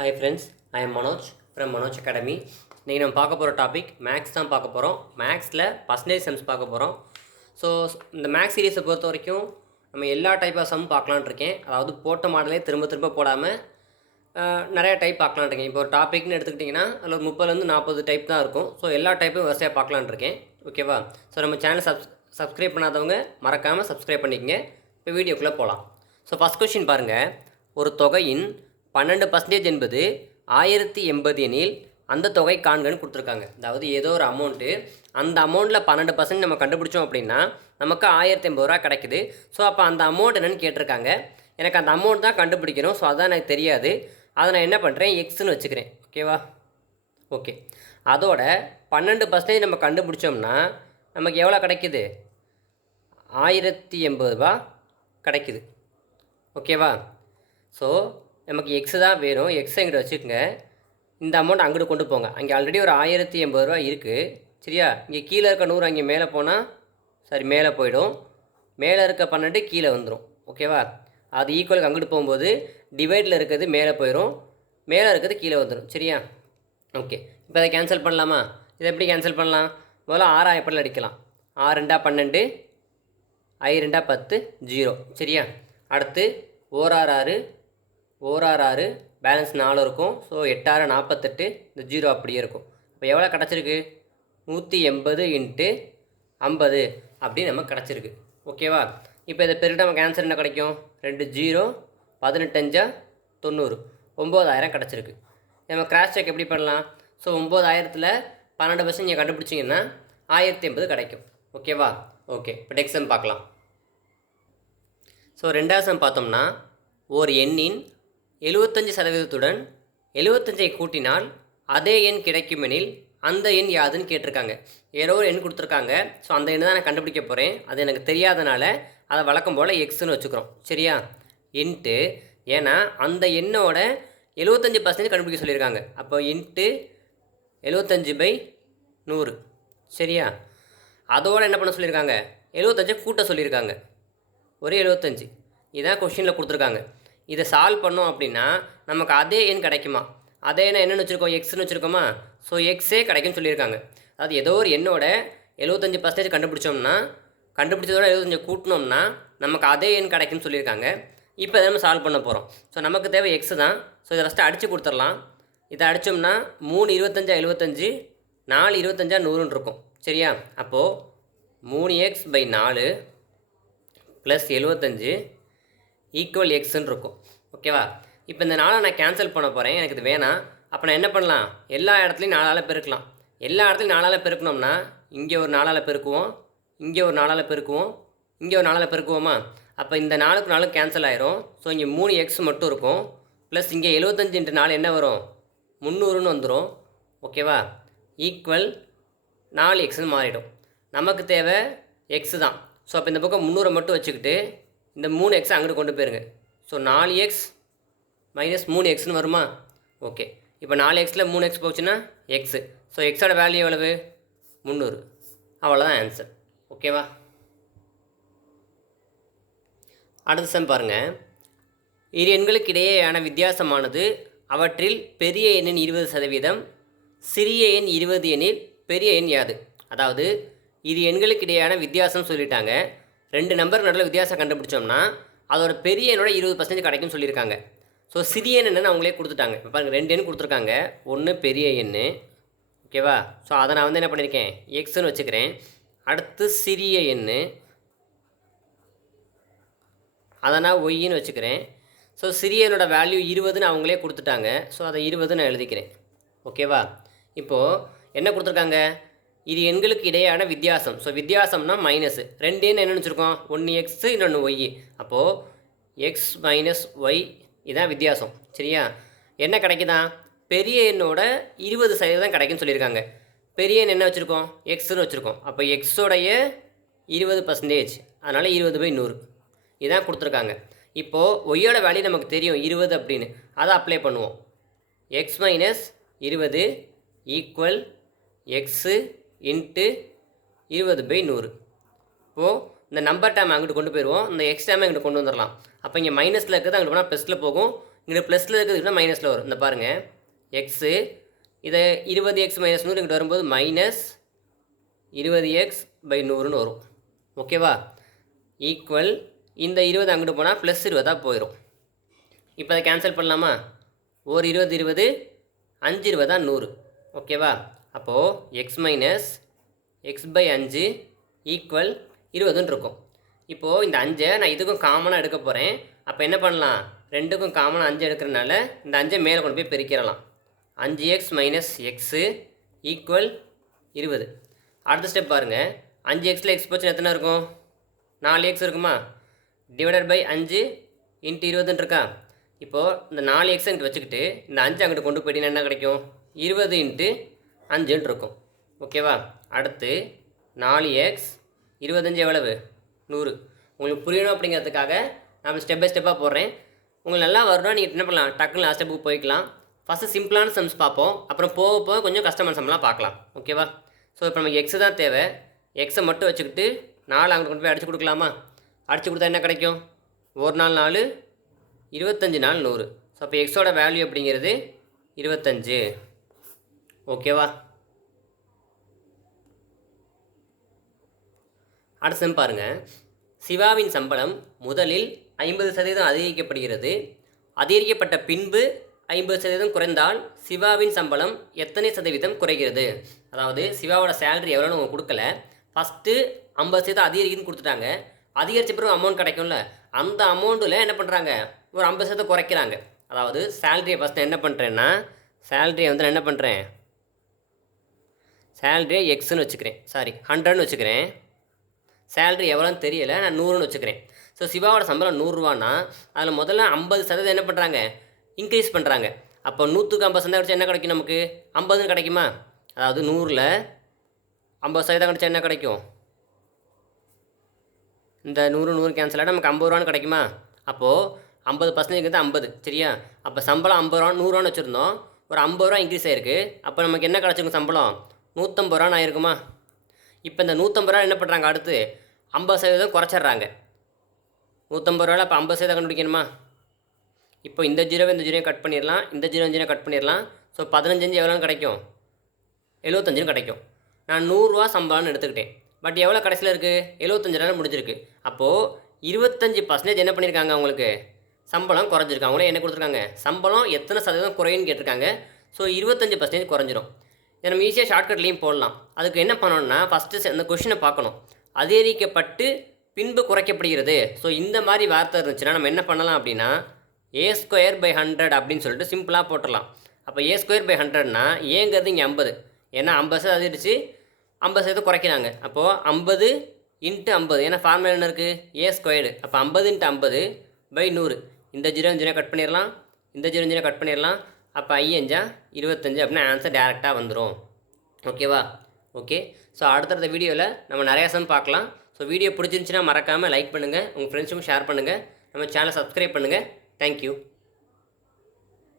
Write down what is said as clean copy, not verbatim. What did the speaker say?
Hi friends, I am Manoj from Manoj Academy. இன்றைக்கி நம்ம பார்க்க போகிற டாபிக் மேக்ஸ் தான் பார்க்க போகிறோம். மேக்ஸில் பர்சன்டேஜ் சம்ஸ் பார்க்க போகிறோம். ஸோ இந்த மேக்ஸ் சீரீஸை பொறுத்த வரைக்கும் நம்ம எல்லா டைப் ஆஃப் சம் பார்க்கலான்னு இருக்கேன். அதாவது போட்ட மாடலே திரும்ப திரும்ப போடாமல் நிறையா டைப் பார்க்கலான்னு இருக்கேன். இப்போ ஒரு டாபிக்னு எடுத்துக்கிட்டிங்கன்னா அதில் ஒரு 30லேருந்து 40 டைப் தான் இருக்கும். ஸோ எல்லா டைப்பும் வரிசையாக பார்க்கலான்னு இருக்கேன். ஓகேவா? ஸோ நம்ம சேனல் சப்ஸ்கிரைப் பண்ணாதவங்க மறக்காமல் சப்ஸ்கிரைப் பண்ணிக்கங்க. இப்போ வீடியோக்குள்ளே போகலாம். ஸோ ஃபஸ்ட் கொஸ்டின் பாருங்கள். ஒரு தொகையின் 12% என்பது 1080 எனில் அந்த தொகை காண்கன்னு கொடுத்துருக்காங்க. அதாவது ஏதோ ஒரு அமௌண்ட்டு, அந்த அமௌண்ட்டில் 12% நம்ம கண்டுபிடிச்சோம் அப்படின்னா நமக்கு 1080 ரூபா கிடைக்குது. ஸோ அப்போ அந்த அமௌண்ட் என்னென்னு கேட்டிருக்காங்க. எனக்கு அந்த அமௌண்ட் தான் கண்டுபிடிக்கணும். ஸோ அதான் எனக்கு தெரியாது. அதை நான் என்ன பண்ணுறேன், எக்ஸ்ன்னு வச்சுக்கிறேன். ஓகேவா? ஓகே. அதோட 12% நம்ம கண்டுபிடிச்சோம்னா நமக்கு எவ்வளோ கிடைக்குது? 1080 ரூபா கிடைக்குது. ஓகேவா? ஸோ நமக்கு எக்ஸு தான் வேணும். எக்ஸை எங்கிட்ட வச்சுக்கோங்க. இந்த அமௌண்ட் அங்கிட்டு கொண்டு போங்க. அங்கே ஆல்ரெடி ஒரு 1080 ரூபா இருக்குது. சரியா? இங்கே கீழே இருக்க 100 அங்கே மேலே போனால் மேலே போயிடும். மேலே இருக்க 12 கீழே வந்துடும். ஓகேவா? அது ஈக்குவலுக்கு அங்கிட்டு போகும்போது டிவைடில் இருக்கிறது மேலே போயிடும், மேலே இருக்கிறது கீழே வந்துடும். சரியா? ஓகே. இப்போ அதை கேன்சல் பண்ணலாமா? இதை எப்படி கேன்சல் பண்ணலாம்? முதல்ல 6 எப்படி அடிக்கலாம்? 6 2 12, I 2 10, 0. சரியா? அடுத்து ஓரார் 6, ஓரார் 6, பேலன்ஸ் 4 இருக்கும். ஸோ 8 6 48, இந்த 0 அப்படியே இருக்கும். இப்போ எவ்வளோ கிடச்சிருக்கு? 180 × 50 அப்படின்னு நமக்கு கிடச்சிருக்கு. ஓகேவா? இப்போ இதை பெருகிட்ட நமக்கு ஆன்சர் என்ன கிடைக்கும்? 2 0, 18 90, 9000 கிடச்சிருக்கு. நம்ம கிராஸ் செக் எப்படி பண்ணலாம்? ஸோ 9000ல் 12% நீங்கள் கண்டுபிடிச்சிங்கன்னா 1080 கிடைக்கும். ஓகேவா? ஓகே. இப்போ நெக்ஸ்ட் சம் பார்க்கலாம். ஸோ ரெண்டாவது சம் பார்த்தோம்னா, ஓர் எண்ணின் 75% 75ஐ கூட்டினால் அதே எண் கிடைக்குமெனில் அந்த எண் யாதுன்னு கேட்டிருக்காங்க. ஏதோ ஒரு எண் கொடுத்துருக்காங்க. ஸோ அந்த எண் தான் நான் கண்டுபிடிக்க போகிறேன். அது எனக்கு தெரியாதனால அதை வழக்கம் போல் எக்ஸ்ன்னு வச்சுக்கிறோம். சரியா? இன்ட்டு, ஏன்னா அந்த எண்ணோட 75% கண்டுபிடிக்க சொல்லியிருக்காங்க. அப்போ இன்ட்டு 75/100. சரியா? அதோடு என்ன பண்ண சொல்லியிருக்காங்க? 75 கூட்ட சொல்லியிருக்காங்க. ஒரு 75. இதுதான் கொஷினில் கொடுத்துருக்காங்க. இதை சால்வ் பண்ணோம் அப்படின்னா நமக்கு அதே எண் கிடைக்குமா? அதே எண்ணை என்னென்னு வச்சுருக்கோம்? எக்ஸ்ன்னு வச்சுருக்கோமா? ஸோ எக்ஸே கிடைக்கும்னு சொல்லியிருக்காங்க. அதாவது ஏதோ ஒரு எண்ணோட 75% கண்டுபிடிச்சோம்னா, கண்டுபிடிச்சதோட 75 கூட்டினோம்னா நமக்கு அதே எண் கிடைக்கும்னு சொல்லியிருக்காங்க. இப்போ இதை நம்ம சால்வ் பண்ண போகிறோம். ஸோ நமக்கு தேவை எக்ஸு தான். ஸோ இதை ஃபஸ்ட்டு அடித்து கொடுத்துடலாம். இதை அடித்தோம்னா 3 25 75, 4 25 100ன்னு இருக்கும். சரியா? அப்போது 3x/4 + 75 ஈக்குவல் எக்ஸ்ன்னு இருக்கும். ஓகேவா? இப்போ இந்த 4 நான் கேன்சல் பண்ண போகிறேன். எனக்கு இது வேணாம். அப்போ நான் என்ன பண்ணலாம்? எல்லா இடத்துலையும் 4ஆல் பெருக்கலாம். எல்லா இடத்துலையும் 4ஆல் பெருக்கணும்னா இங்கே ஒரு 4ஆல் பெருக்குவோம், இங்கே ஒரு 4ஆல் பெருக்குவோம், இங்கே ஒரு 4ஆல் பெருக்குவோமா? அப்போ இந்த 4க்கு 4 கேன்சல் ஆயிரும். ஸோ இங்கே 3x மட்டும் இருக்கும். ப்ளஸ் இங்கே 75 × 4 என்ன வரும்? 300ன்னு வந்துடும். ஓகேவா? ஈக்குவல் 4xன்னு மாறிடும். நமக்கு தேவை எக்ஸு தான். ஸோ அப்போ இந்த பக்கம் 300 மட்டும் வச்சுக்கிட்டு இந்த 3x அங்கிட்டு கொண்டு போயிருங்க. ஸோ 4x - 3xன்னு வருமா? ஓகே. இப்போ 4xல் 3x போச்சுன்னா எக்ஸு. ஸோ எக்ஸோட வேல்யூ எவ்வளவு? 300. அவ்வளோதான் ஆன்சர். ஓகேவா? அடுத்த சம் பாருங்கள். இரு எண்களுக்கு இடையேயான வித்தியாசமானது அவற்றில் பெரிய எண்ணின் 20%, சிறிய எண் 20 எண்ணில் பெரிய எண் யாது? அதாவது இரு எண்களுக்கு இடையேயான வித்தியாசம் சொல்லிட்டாங்க. 2 நம்பருக்கு நடுவில் வித்தியாசம் கண்டுபிடிச்சோம்னா அதோட பெரிய எண்ணோட 20% கிடைக்கும்னு சொல்லியிருக்காங்க. ஸோ சிறிய எண் என்னன்னு அவங்களே கொடுத்துட்டாங்க. இப்போ பாருங்கள், 2 எண் கொடுத்துருக்காங்க. ஒன்று பெரிய எண். ஓகேவா? ஸோ அதை நான் என்ன பண்ணியிருக்கேன்? எக்ஸ்ன்னு வச்சுக்கிறேன். அடுத்து சிறிய எண், அதை நான் ஒய்ன்னு வச்சுக்கிறேன். ஸோ சிறிய எண்ணோட வேல்யூ 20ன்னு அவங்களே கொடுத்துட்டாங்க. ஸோ அதை 20 நான் எழுதிக்கிறேன். ஓகேவா? இப்போது என்ன கொடுத்துருக்காங்க? இது எண்களுக்கு இடையான வித்தியாசம். ஸோ வித்தியாசம்னா மைனஸ். 2 எண் என்னென்னு வச்சுருக்கோம்? ஒன்று எக்ஸு, இன்னொன்று ஒய். அப்போது எக்ஸ் - ஒய் இதான் வித்தியாசம். சரியா? என்ன கிடைக்குதா? பெரிய எண்ணோட 20% கிடைக்குன்னு சொல்லியிருக்காங்க. பெரிய எண் என்ன வச்சுருக்கோம்? எக்ஸ்ன்னு வச்சுருக்கோம். அப்போ எக்ஸோடைய 20%, அதனால் 20/100 இதான் கொடுத்துருக்காங்க. இப்போது ஒய்யோட வேல்யூ நமக்கு தெரியும் 20 அப்படின்னு. அதை அப்ளை பண்ணுவோம். X - 20 equal x into 20/100. இப்போது இந்த நம்பர் டேம் அங்கிட்டு கொண்டு போயிடுவோம். இந்த எக்ஸ் டேம் இங்கிட்டு கொண்டு வந்துடலாம். அப்போ இங்கே மைனஸில் இருக்கிறது அங்கிட்டு போனால் ப்ளஸில் போகும். இங்கே ப்ளஸில் இருக்கிறது மைனஸில் வரும். இந்த பாருங்கள், எக்ஸு இதை 20x மைனஸ் 100 இங்கிட்ட வரும்போது மைனஸ் 20x/100ன்னு வரும். ஓகேவா? ஈக்குவல் இந்த 20 அங்கிட்டு போனால் ப்ளஸ் 20 போயிடும். இப்போ அதை கேன்சல் பண்ணலாமா? ஒரு 20 20 5 20 100. ஓகேவா? அப்போது எக்ஸ் மைனஸ் x/5 ஈக்குவல் 20ன்னு இருக்கும். இப்போது இந்த 5 நான் இதுக்கும் காமனாக எடுக்க போகிறேன். அப்போ என்ன பண்ணலாம்? ரெண்டுக்கும் காமனாக 5 எடுக்கிறதுனால இந்த 5 மேலே கொண்டு போய் பெருக்கிடலாம். 5x minus x equal 20. அடுத்த ஸ்டெப் பாருங்கள், 5xல் எக்ஸ் போச்சுன்னா எத்தனை இருக்கும்? 4x இருக்குமா? டிவைடட் பை 5 இன்ட்டு 20ன்னு இருக்கா? இப்போது இந்த 4x இங்கிட்டு வச்சுக்கிட்டு இந்த 5 அங்கிட்டு கொண்டு போயிட்டீங்கன்னா என்ன கிடைக்கும்? 20 இன்ட்டு 5ன்னு இருக்கும். ஓகேவா? அடுத்து 4x 25 எவ்வளவு? 100. உங்களுக்கு புரியணும் அப்படிங்கிறதுக்காக நான் ஸ்டெப் பை ஸ்டெப்பாக போடுறேன். உங்களுக்கு நல்லா வரணும், நீங்கள் என்ன பண்ணலாம், டக்குன்னு லாஸ்ட் ஸ்டெப்புக்கு போய்க்கலாம். ஃபஸ்ட்டு சிம்பிளான சம்ஸ் பார்ப்போம், அப்புறம் போக போக கொஞ்சம் கஷ்டமான சம்லாம் பார்க்கலாம். ஓகேவா? ஸோ இப்போ நமக்கு எக்ஸு தான் தேவை. எக்ஸை மட்டும் வச்சுக்கிட்டு 4 அங்கிட்டு கொண்டு போய் அடிச்சு கொடுக்கலாமா? அடிச்சு கொடுத்தா என்ன கிடைக்கும்? 1 நாள் 4 25 நாள் 100. ஸோ அப்போ எக்ஸோட வேல்யூ அப்படிங்கிறது 25. ஓகேவா? அடுத்த சம் பாருங்கள். சிவாவின் சம்பளம் முதலில் 50% அதிகரிக்கப்படுகிறது. அதிகரிக்கப்பட்ட பின்பு 50% குறைந்தால் சிவாவின் சம்பளம் எத்தனை சதவீதம் குறைகிறது? அதாவது சிவாவோட சேலரி எவ்வளோன்னு அவங்க கொடுக்கல, ஃபஸ்ட்டு 50% அதிகரிக்குன்னு கொடுத்துட்டாங்க. அதிகரித்த பிறகு அமௌண்ட் கிடைக்கும்ல, அந்த அமௌண்ட்டில் என்ன பண்ணுறாங்க? ஒரு 50% குறைக்கிறாங்க. அதாவது சேலரியை ஃபஸ்ட்டு என்ன பண்ணுறேன்னா, சேலரியை வந்து நான் என்ன பண்ணுறேன், சேலரியை எக்ஸ்ன்னு வச்சுக்கிறேன், 100ன்னு வச்சுக்கிறேன். சேலரி எவ்வளோன்னு தெரியலை, நான் 100ன்னு வச்சுக்கிறேன். ஸோ சிவாவோட சம்பளம் 100 ரூபான்னா அதில் முதல்ல 50% என்ன பண்ணுறாங்க? இன்க்ரீஸ் பண்ணுறாங்க. அப்போ 100க்கு 50% கிடைச்சா என்ன கிடைக்கும்? நமக்கு 50ன்னு கிடைக்குமா? அதாவது 100ல் 50% கிடைச்சா என்ன கிடைக்கும்? இந்த 100 கேன்சல் ஆகிட்டு நமக்கு 50 ரூபான்னு கிடைக்குமா? அப்போது 50% 50, சரியா? அப்போ சம்பளம் 50 ரூபா 100 ரூபான்னு வச்சுருந்தோம், ஒரு 50 ரூபா இன்க்ரீஸ் ஆகிருக்கு. அப்போ நமக்கு என்ன கிடச்சிருக்கும்? சம்பளம் 150 ரூபான்னு ஆயிருக்குமா? இப்போ இந்த 150 ரூபா என்ன பண்ணுறாங்க? அடுத்து 50% குறைச்சிட்றாங்க. 150 ரூபாவில் அப்போ 50% கண்டுபிடிக்கணுமா? இப்போ இந்த 0 கட் பண்ணிடலாம், இந்த 0 கட் பண்ணிடலாம். ஸோ 15 எவ்வளோன்னு கிடைக்கும்? 75ன்னு கிடைக்கும். நான் 100 ரூபா சம்பளம்னு எடுத்துக்கிட்டேன், பட் எவ்வளோ கடைசியில் இருக்குது? 75 ரூபா முடிஞ்சிருக்கு. அப்போது 25% என்ன பண்ணியிருக்காங்க? அவங்களுக்கு சம்பளம் குறைஞ்சிருக்கு. அவங்களே என்ன கொடுத்துருக்காங்க? சம்பளம் எத்தனை சதவீதம் குறையுன்னு கேட்டிருக்காங்க. ஸோ 25% குறைஞ்சிரும். இதை நம்ம ஈஸியாக ஷார்ட்கட்லேயும் போடலாம். அதுக்கு என்ன பண்ணணும்னா, ஃபஸ்ட்டு அந்த கொஷினை பார்க்கணும். அதிகரிக்கப்பட்டு பின்பு குறைக்கப்படுகிறது. ஸோ இந்த மாதிரி வார்த்தை இருந்துச்சுன்னா நம்ம என்ன பண்ணலாம் அப்படின்னா, a²/100 அப்படின்னு சொல்லிட்டு சிம்பிளாக போட்டுடலாம். அப்போ a²/100னா ஏங்கிறது இங்கே 50, ஏன்னா 50% அதிகரிச்சு 50% குறைக்கிறாங்க. அப்போது 50 × 50, ஏன்னா ஃபார்முலா என்ன இருக்குது? a². அப்போ 50 × 50/100. இந்த 0 கட் பண்ணிடலாம், இந்த 0 கட் பண்ணிடலாம். அப்போ 5 25 அப்படின்னா ஆன்சர் டேரெக்டாக வந்துடும். ஓகேவா? ஓகே. ஸோ அடுத்தடுத்த வீடியோவில் நம்ம நிறையா சம் பார்க்கலாம். ஸோ வீடியோ பிடிச்சிருந்துச்சின்னா மறக்காமல் லைக் பண்ணுங்கள், உங்கள் ஃப்ரெண்ட்ஸுக்கும் ஷேர் பண்ணுங்கள், நம்ம சேனலை சப்ஸ்கிரைப் பண்ணுங்கள். தேங்க்யூ.